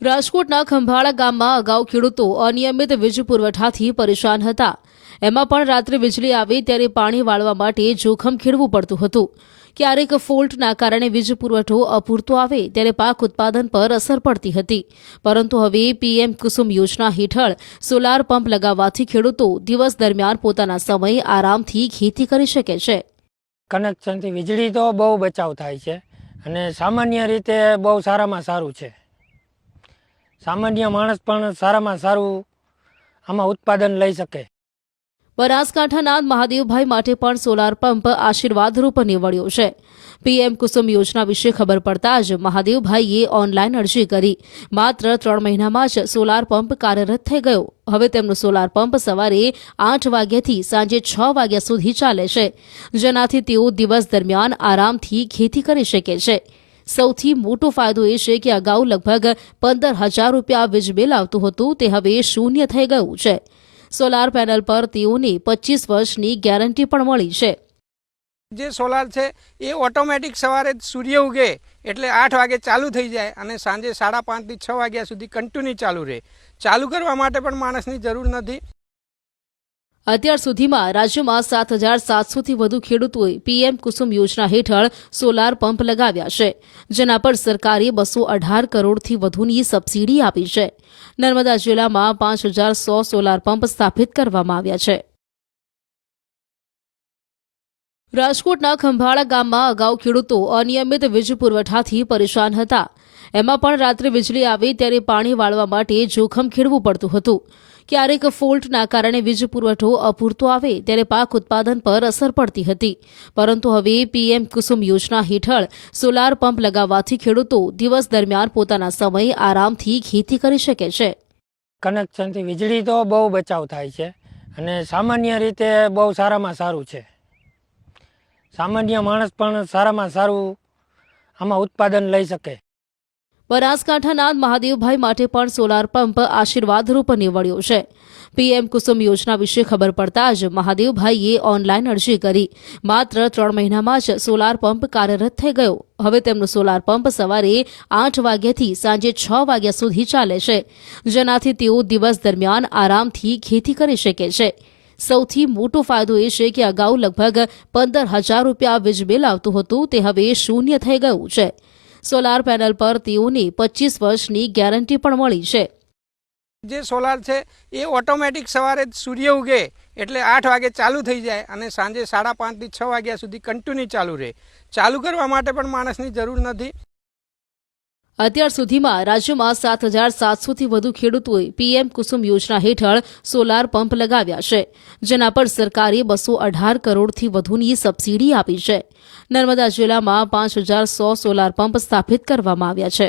રાજકોટના ખંભાળા ગામમાં અગાઉ ખેડૂતો અનિયમિત વીજ પુરવઠાથી પરેશાન હતા। એમાં પણ રાત્રે વીજળી આવે ત્યારે પાણી વાળવા માટે જોખમ ખેડવું પડતું હતું। ક્યારેક ફોલ્ટના કારણે વીજ પુરવઠો અપૂરતો આવે ત્યારે પાક ઉત્પાદન પર અસર પડતી હતી। પરંતુ હવે પીએમ કુસુમ યોજના હેઠળ સોલાર પંપ લગાવવાથી ખેડૂતો દિવસ દરમિયાન પોતાના સમય આરામથી ખેતી કરી શકે છે। કનેક્શનથી વીજળી તો બહુ બચાવ થાય છે અને સામાન્ય રીતે બહુ સારામાં સારું છે। સામાન્ય માણસ પણ સારામાં સારું આમાં ઉત્પાદન લઈ શકે। બનાસકાંઠાના મહાદેવભાઈ માટે પણ સોલાર પંપ આશીર્વાદરૂપ નીવડ્યો છે। પીએમ કુસુમ યોજના વિશે ખબર પડતા જ મહાદેવભાઈએ ઓનલાઈન અરજી કરી। માત્ર 3 મહિનામાં જ સોલાર પંપ કાર્યરત થઈ ગયો। હવે તેમનો સોલાર પંપ સવારે 8 વાગ્યાથી સાંજે 6 વાગ્યા સુધી ચાલે છે, જેનાથી તેઓ દિવસ દરમિયાન આરામથી ખેતી કરી શકે છે। સૌથી મોટો ફાયદો એ છે કે અગાઉ લગભગ 15,000 રૂપિયા વીજ બિલ આવતું હતું, તે હવે શૂન્ય થઈ ગયું છે। સોલાર પેનલ પર તેઓને 25 વર્ષની ગેરંટી પણ મળી છે। જે સોલાર છે એ ઓટોમેટિક સવારે સૂર્ય ઉગે એટલે 8 વાગે ચાલુ થઈ જાય અને સાંજે 5:30 થી 6 વાગ્યા સુધી કન્ટિન્યુ ચાલુ રહે। ચાલુ કરવા માટે પણ માણસની જરૂર નથી। અત્યાર સુધીમાં રાજ્યમાં 7,700થી વધુ ખેડૂતોએ પીએમ કુસુમ યોજના હેઠળ સોલાર પંપ લગાવ્યા છે, જેના પર સરકારે 218 કરોડથી વધુની સબસિડી આપી છે। નર્મદા જિલ્લામાં 5,100 સોલાર પંપ સ્થાપિત કરવામાં આવ્યા છે। રાજકોટના ખંભાળા ગામમાં અગાઉ ખેડૂતો અનિયમિત વીજ પુરવઠાથી પરેશાન હતા। એમાં પણ રાત્રે વીજળી આવે ત્યારે પાણી વાળવા માટે જોખમ ખેડવું પડતું હતું। ક્યારેક ફોલ્ટના કારણે વીજ પુરવઠો અપૂરતો આવે ત્યારે પાક ઉત્પાદન પર અસર પડતી હતી। પરંતુ હવે પીએમ કુસુમ યોજના હેઠળ સોલાર પંપ લગાવવાથી ખેડૂતો દિવસ દરમિયાન પોતાના સમય આરામથી ખેતી કરી શકે છે। કનેક્શનથી વીજળી તો બહુ બચાવ થાય છે અને સામાન્ય રીતે બહુ સારામાં સારું છે। સામાન્ય માણસ પણ સારામાં સારું આમાં ઉત્પાદન લઈ શકે। બનાસકાંઠાના મહાદેવભાઈ માટે પણ સોલાર પંપ આશીર્વાદરૂપ નીવડ્યો છે। પીએમ કુસુમ યોજના વિશે ખબર પડતા જ મહાદેવભાઈએ ઓનલાઈન અરજી કરી। માત્ર 3 મહિનામાં જ સોલાર પંપ કાર્યરત થઈ ગયો। હવે તેમનો સોલાર પંપ સવારે 8 વાગ્યાથી સાંજે 6 વાગ્યા સુધી ચાલે છે, જેનાથી તેઓ દિવસ દરમિયાન આરામથી ખેતી કરી શકે છે। સૌથી મોટો ફાયદો એ છે કે અગાઉ લગભગ 15,000 રૂપિયા વીજ બિલ આવતું હતું, તે હવે શૂન્ય થઈ ગયું છે। સોલાર પેનલ પર તેઓને 25 વર્ષની ગેરંટી પણ મળી છે। જે સોલાર છે એ ઓટોમેટિક સવારે સૂર્ય ઉગે એટલે 8 વાગે ચાલુ થઈ જાય અને સાંજે 5:30 થી 6 વાગ્યા સુધી કન્ટિન્યુ ચાલુ રહે। ચાલુ કરવા માટે પણ માણસની જરૂર નથી। અત્યાર સુધીમાં રાજ્યમાં 7,700થી વધુ ખેડૂતોએ પીએમ કુસુમ યોજના હેઠળ સોલાર પંપ લગાવ્યા છે, જેના પર સરકારે 218 કરોડથી વધુની સબસિડી આપી છે। નર્મદા જિલ્લામાં 5,100 સોલાર પંપ સ્થાપિત કરવામાં આવ્યા છે।